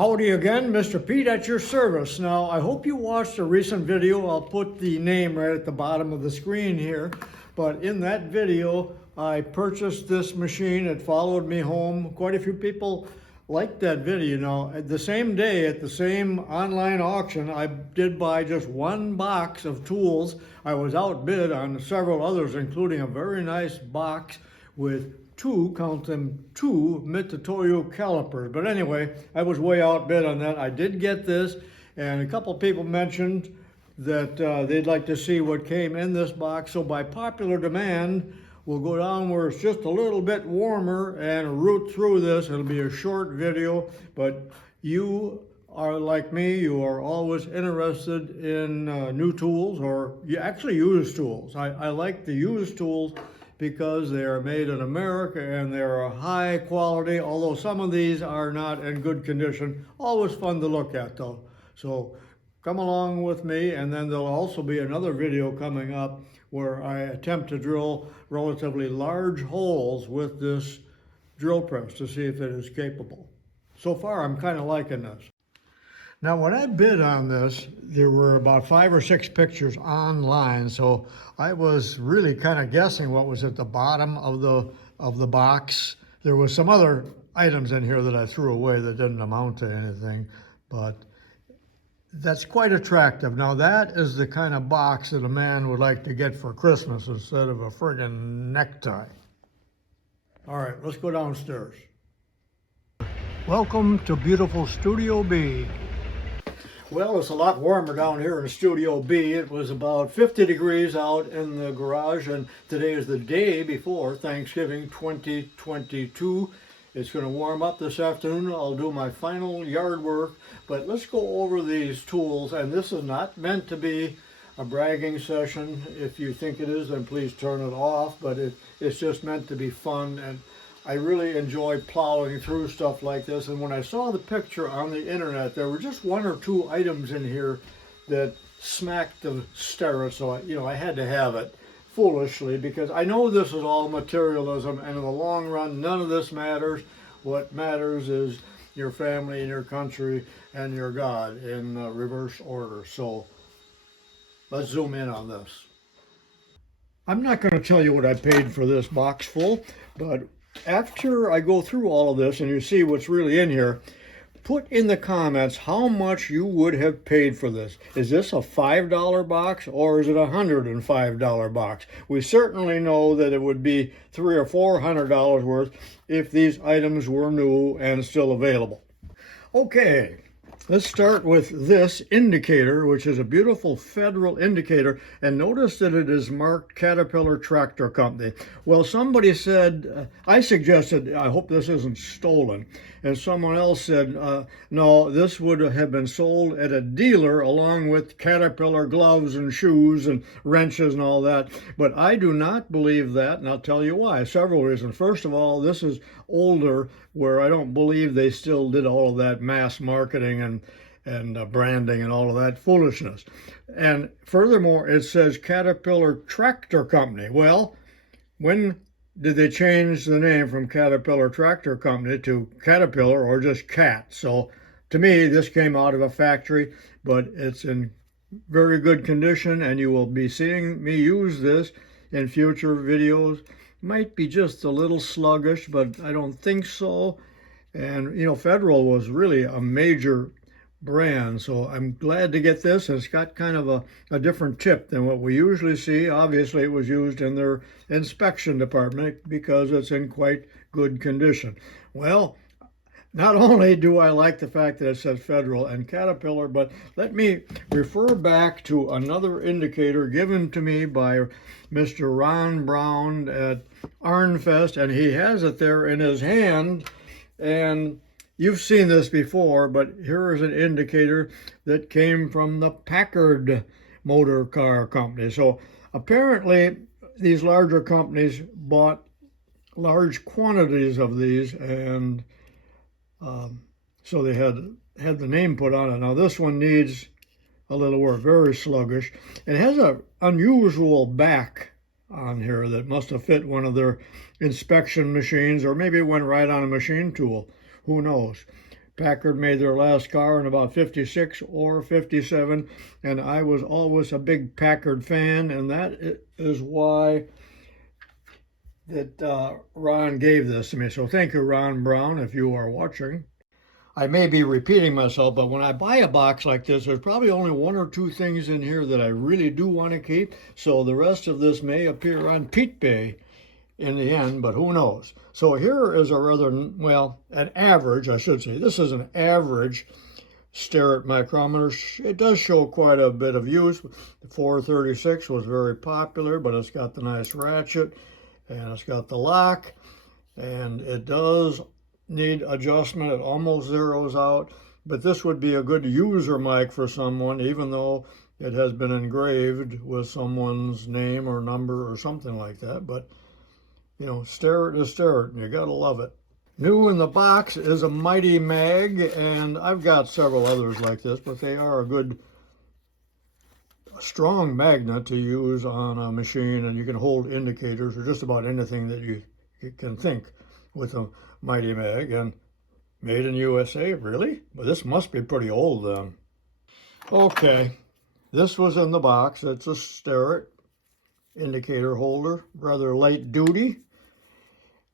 Howdy again, Mr. Pete at your service. Now, I hope you watched a recent video. I'll put the name right at the bottom of the screen here. But in that video, I purchased this machine. It followed me home. Quite a few people liked that video. Now, the same day at the same online auction, I did buy just one box of tools. I was outbid on several others, including a very nice box with count them, two Mitutoyo calipers. But anyway, I was way outbid on that. I did get this, and a couple people mentioned that they'd like to see what came in this box. So by popular demand, we'll go down where it's just a little bit warmer and root through this. It'll be a short video, but you are like me, you are always interested in new tools, or actually used tools. I like the used tools because they are made in America and they're a high quality, although some of these are not in good condition. Always fun to look at though. So come along with me, and then there'll also be another video coming up where I attempt to drill relatively large holes with this drill press to see if it is capable. So far, I'm kind of liking this. Now, when I bid on this, there were about 5 or 6 pictures online, so I was really kind of guessing what was at the bottom of the box. There was some other items in here that I threw away that didn't amount to anything, but that's quite attractive. Now, that is the kind of box that a man would like to get for Christmas instead of a friggin' necktie. All right, let's go downstairs. Welcome to beautiful Studio B. Well, it's a lot warmer down here in Studio B. It was about 50 degrees out in the garage, and today is the day before Thanksgiving 2022. It's going to warm up this afternoon. I'll do my final yard work, but let's go over these tools. And this is not meant to be a bragging session. If you think it is, then please turn it off, but it's just meant to be fun. And I really enjoy plowing through stuff like this. And when I saw the picture on the internet, there were just 1 or 2 items in here that smacked of stereo, so I had to have it foolishly, because I know this is all materialism, and in the long run, none of this matters. What matters is your family and your country and your God in reverse order. So let's zoom in on this. I'm not going to tell you what I paid for this box full, but after I go through all of this and you see what's really in here, put in the comments how much you would have paid for this. Is this a $5 box or is it a $105 box? We certainly know that it would be $300 or $400 worth if these items were new and still available. Okay. Let's start with this indicator, which is a beautiful Federal indicator, and notice that it is marked Caterpillar Tractor Company. Well, somebody said, I suggested, I hope this isn't stolen, and someone else said, no, this would have been sold at a dealer along with Caterpillar gloves and shoes and wrenches and all that, but I do not believe that, and I'll tell you why. Several reasons. First of all, this is older, where I don't believe they still did all of that mass marketing and branding and all of that foolishness. And furthermore, it says Caterpillar Tractor Company. Well, when did they change the name from Caterpillar Tractor Company to Caterpillar or just CAT? So to me, this came out of a factory, but it's in very good condition, and you will be seeing me use this in future videos. Might be just a little sluggish, but I don't think so. And Federal was really a major brand, so I'm glad to get this. It's got kind of a different tip than what we usually see. Obviously, it was used in their inspection department because it's in quite good condition. Well, not only do I like the fact that it says Federal and Caterpillar, but let me refer back to another indicator given to me by Mr. Ron Brown at Arnfest, and he has it there in his hand. And you've seen this before, but here is an indicator that came from the Packard Motor Car Company. So apparently these larger companies bought large quantities of these, and so they had the name put on it. Now this one needs a little work, very sluggish. It has an unusual back on here that must have fit one of their inspection machines, or maybe it went right on a machine tool. Who knows? Packard made their last car in about 56 or 57, and I was always a big Packard fan, and that is why that Ron gave this to me. So thank you, Ron Brown, if you are watching. I may be repeating myself, but when I buy a box like this, there's probably only one or two things in here that I really do want to keep. So the rest of this may appear on Pete Bay in the end, but who knows? So here is a rather, well, an average, I should say. This is an average Starrett micrometer. It does show quite a bit of use. The 436 was very popular, but it's got the nice ratchet, and it's got the lock, and it does need adjustment. It almost zeroes out, but this would be a good user mic for someone, even though it has been engraved with someone's name or number or something like that. But you know, Starrett is Starrett, and you gotta love it. New in the box is a Mighty Mag, and I've got several others like this, but they are a good strong magnet to use on a machine, and you can hold indicators or just about anything that you can think with a Mighty Mag. And made in USA, really? Well, this must be pretty old then. Okay, this was in the box. It's a Starrett indicator holder, rather light duty.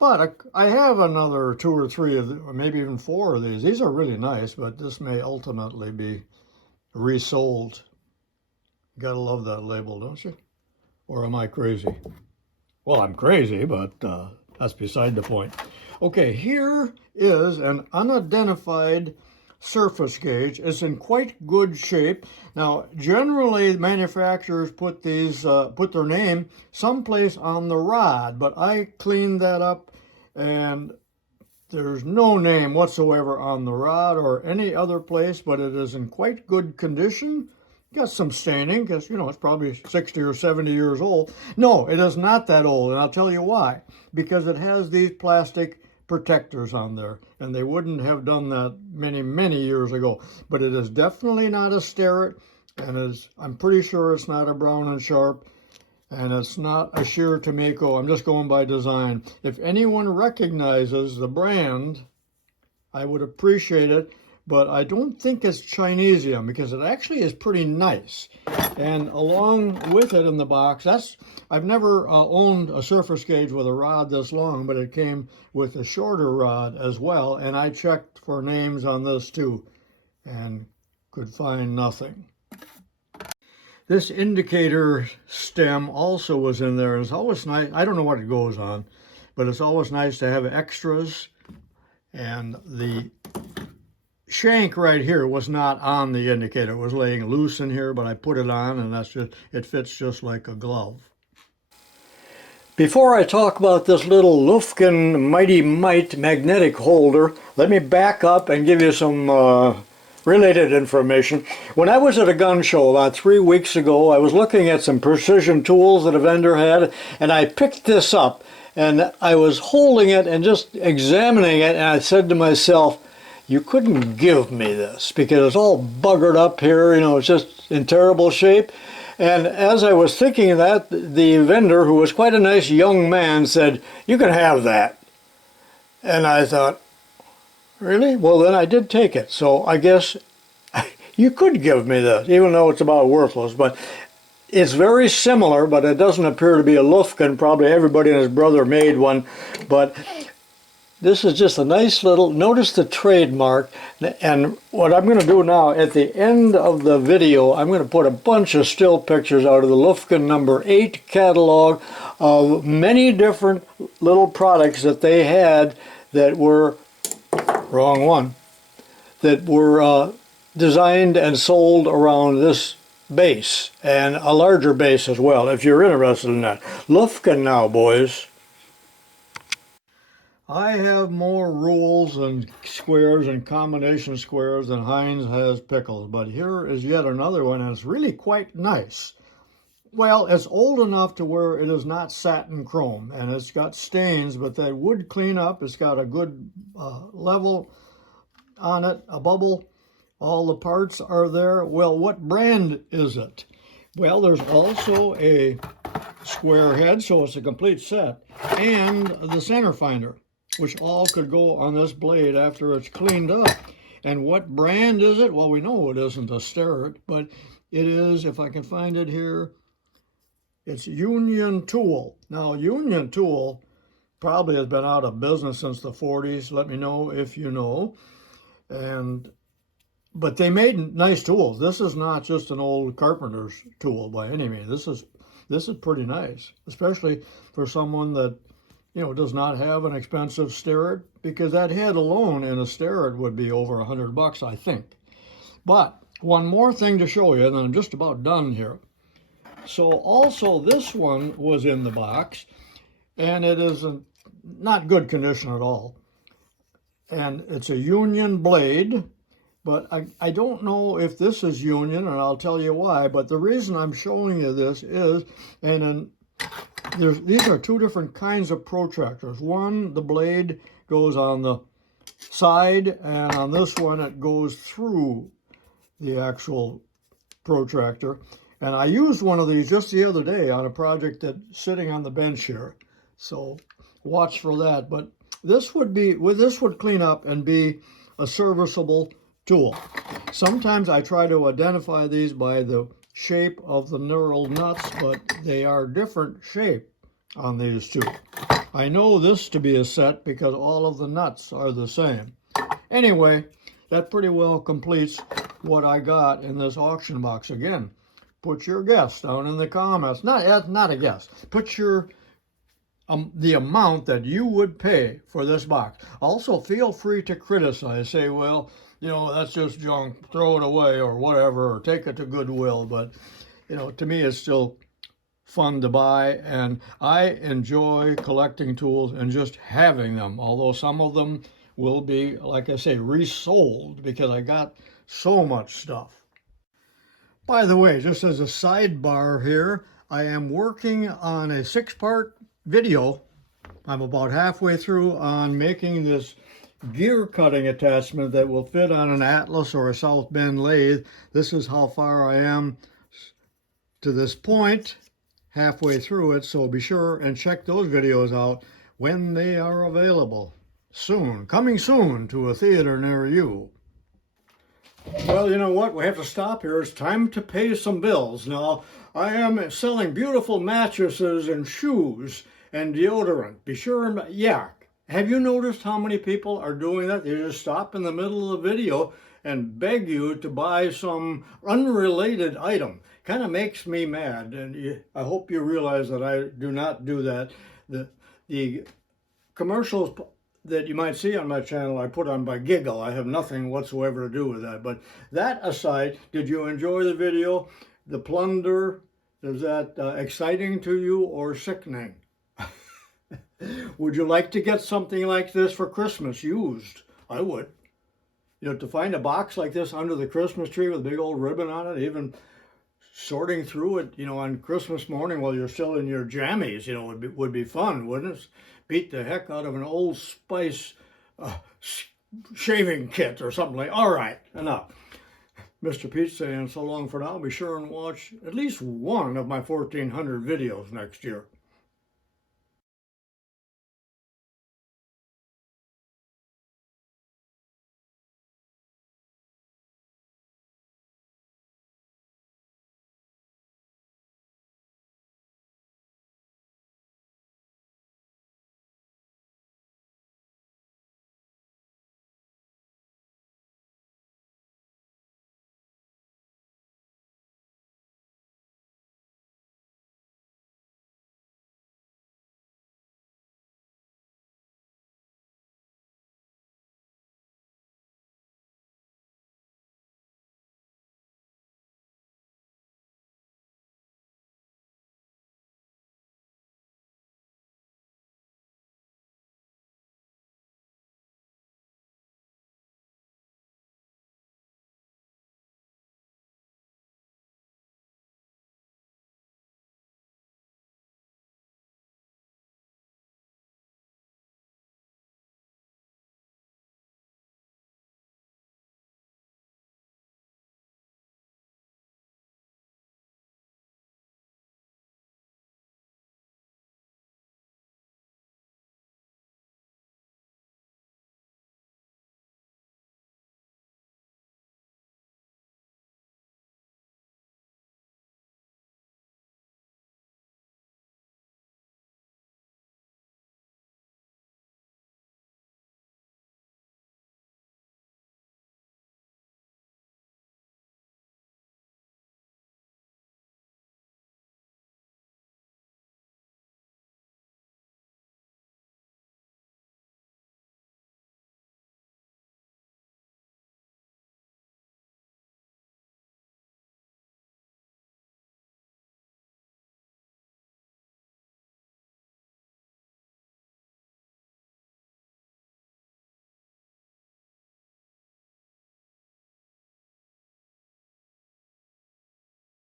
But I have another 2 or 3 of them, or maybe even 4 of these. These are really nice, but this may ultimately be resold. You gotta love that label, don't you? Or am I crazy? Well, I'm crazy, but that's beside the point. Okay, here is an unidentified surface gauge. It's in quite good shape. Now, generally, manufacturers put these, put their name someplace on the rod, but I cleaned that up, and there's no name whatsoever on the rod or any other place, but it is in quite good condition. Got some staining, because, you know, it's probably 60 or 70 years old. No, it is not that old, and I'll tell you why. Because it has these plastic protectors on there, and they wouldn't have done that many years ago. But it is definitely not a Starrett, and I'm pretty sure it's not a Brown and Sharpe, and it's not a Shear Tomiko. I'm just going by design. If anyone recognizes the brand, I would appreciate it, but I don't think it's Chinesium, because it actually is pretty nice. And along with it in the box, I've never owned a surface gauge with a rod this long, but it came with a shorter rod as well, and I checked for names on this too, and could find nothing. This indicator stem also was in there. It's always nice. I don't know what it goes on, but it's always nice to have extras. And the shank right here was not on the indicator. It was laying loose in here, but I put it on, and it fits just like a glove. Before I talk about this little Lufkin Mighty Mite magnetic holder, let me back up and give you some related information. When I was at a gun show about 3 weeks ago, I was looking at some precision tools that a vendor had, and I picked this up, and I was holding it and just examining it, and I said to myself, you couldn't give me this, because it's all buggered up here, you know, it's just in terrible shape. And as I was thinking of that, the vendor, who was quite a nice young man, said, you can have that. And I thought, really? Well, then I did take it. So I guess you could give me this, even though it's about worthless. But it's very similar, but it doesn't appear to be a Lufkin. Probably everybody and his brother made one. But this is just a nice little, notice the trademark. And what I'm going to do now, at the end of the video, I'm going to put a bunch of still pictures out of the Lufkin number 8 catalog of many different little products that they had that were, wrong one, that were designed and sold around this base, and a larger base as well, if you're interested in that. Lufkin now, boys. I have more rules and squares and combination squares than Heinz has pickles, but here is yet another one, and it's really quite nice. Well, it's old enough to where it is not satin chrome, and it's got stains, but they would clean up. It's got a good level on it, a bubble. All the parts are there. Well, what brand is it? Well, there's also a square head, so it's a complete set, and the center finder, which all could go on this blade after it's cleaned up. And what brand is it? Well, we know it isn't a Starrett, but it is, if I can find it here, it's Union Tool. Now, Union Tool probably has been out of business since the 40s. Let me know if you know. But they made nice tools. This is not just an old carpenter's tool by any means. This is pretty nice, especially for someone that, you know, does not have an expensive Starrett, because that head alone in a Starrett would be over $100, I think. But one more thing to show you, and then I'm just about done here. So also this one was in the box, and it is not good condition at all. And it's a Union blade, but I don't know if this is Union, and I'll tell you why. But the reason I'm showing you this is, these are two different kinds of protractors. One, the blade goes on the side, and on this one it goes through the actual protractor. And I used one of these just the other day on a project that's sitting on the bench here. So watch for that. But this would clean up and be a serviceable tool. Sometimes I try to identify these by the shape of the knurled nuts, but they are different shape on these two. I know this to be a set because all of the nuts are the same. Anyway, that pretty well completes what I got in this auction box. Again, put your guess down in the comments. Not a guess. Put your the amount that you would pay for this box. Also, feel free to criticize. Say, well, you know, that's just junk. Throw it away or whatever, or take it to Goodwill. But, you know, to me, it's still fun to buy, and I enjoy collecting tools and just having them. Although some of them will be, like I say, resold because I got so much stuff. By the way, just as a sidebar here, I am working on a 6-part video. I'm about halfway through on making this gear cutting attachment that will fit on an Atlas or a South Bend lathe. This is how far I am to this point, halfway through it, so be sure and check those videos out when they are available. Soon, coming soon to a theater near you. Well, you know what? We have to stop here. It's time to pay some bills. Now, I am selling beautiful mattresses and shoes and deodorant. Be sure and, yeah. Have you noticed how many people are doing that? They just stop in the middle of the video and beg you to buy some unrelated item. Kind of makes me mad, and I hope you realize that I do not do that. The commercials that you might see on my channel I put on by giggle. I have nothing whatsoever to do with that. But that aside, did you enjoy the video? The plunder, is that exciting to you or sickening? Would you like to get something like this for Christmas used? I would. You know, to find a box like this under the Christmas tree with a big old ribbon on it, even sorting through it, you know, on Christmas morning while you're still in your jammies, you know, would be fun, wouldn't it? Beat the heck out of an Old Spice shaving kit or something like. All right, enough. Mr. Pete's saying so long for now. Be sure and watch at least one of my 1,400 videos next year.